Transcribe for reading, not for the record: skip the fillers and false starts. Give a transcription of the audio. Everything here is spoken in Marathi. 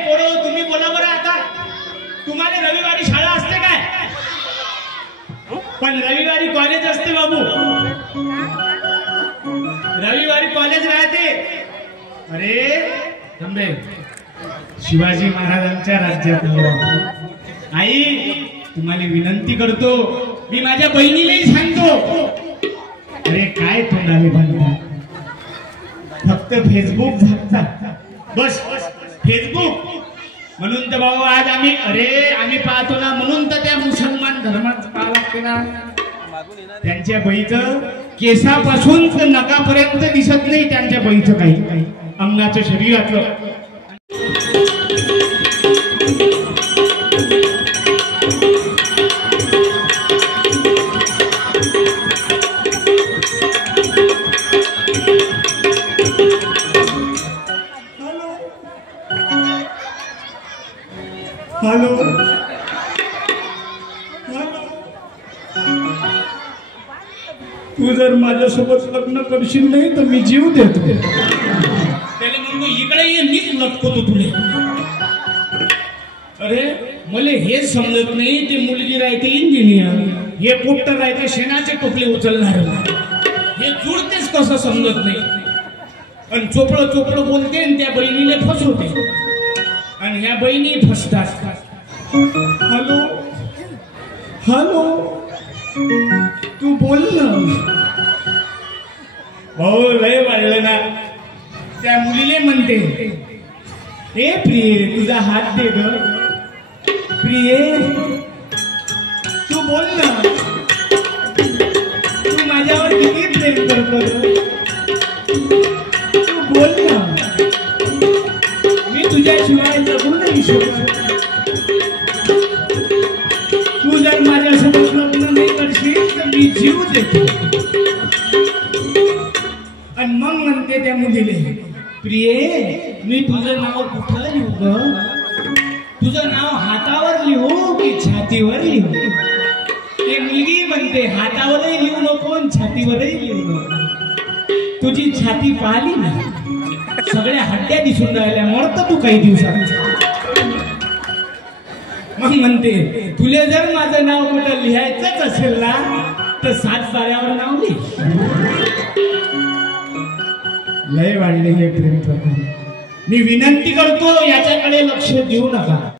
पोरं तुम्ही बोला बरं आता, तुम्हाला रविवारी शाळा असते काय? पण रविवारी कॉलेज असते बाबू, रविवारी कॉलेज राहते. अरे थांबे, शिवाजी महाराजांच्या राज्यात आई तुम्हाला विनंती करतो, मी माझ्या बहिणीलाही सांगतो. अरे काय तोंडाने म्हणता, फक्त फेसबुक झाकता बस, फेसबुक. म्हणून तर भाऊ आज आम्ही पाहतो ना, म्हणून तर त्या मुसलमान धर्माचं पाहावं लागते ना. त्यांच्या बळीचं केसापासून तर नखापर्यंत दिसत नाही त्यांच्या बळीचं काही अंगाचं शरीरातलं. हॅलो, तू जर माझ्यासोबत लग्न करशील नाही तर मी जीव देतो. त्याला म्हणतो इकडे ये, मीच लटकवतो तुले. अरे मला हेच समजत नाही, ते मुलगी राहते इंजिनियर, हे पोट्ट राहते शेणाचे टोपले उचलणार, हे जुळतेच कसं समजत नाही. आणि चोपडं बोलते आणि त्या बहिणीने फसवते आणि ह्या बहिणी फसतात. हॅलो हॅलो, तू बोल ना. हो लय वाढलं ना. त्या मुलीले म्हणते, हे प्रिये तुझा हात दे ग. प्रिये तू बोल ना, तू माझ्यावर किती प्रेम करतो, तू बोल ना. मी तुझ्याशिवाय जगू नाही शकत. तू जर माझ्यासोबत लग्न नाही करशील तर मी जीव देतो. आणि मग म्हणते त्या मुलीले, प्रिये मी तुझं नाव कुठं लिहू ग? तुझं नाव हातावर लिहू की छातीवर लिहू? ते मुलगी म्हणते, हातावरही लिहू नको छातीवरही लिहू नको. तुझी छाती पाहिली ना, सगळ्या हड्ड्या दिसून राहिल्या, मरत तू काही दिवसात. मग म्हणते, तुले जर माझं नाव कुठं लिहायचंच असेल ना तर 7 बाऱ्यावर नाव लिह. लय वाढले हे प्रेम प्रकरण. मी विनंती करतो याच्याकडे लक्ष देऊ नका.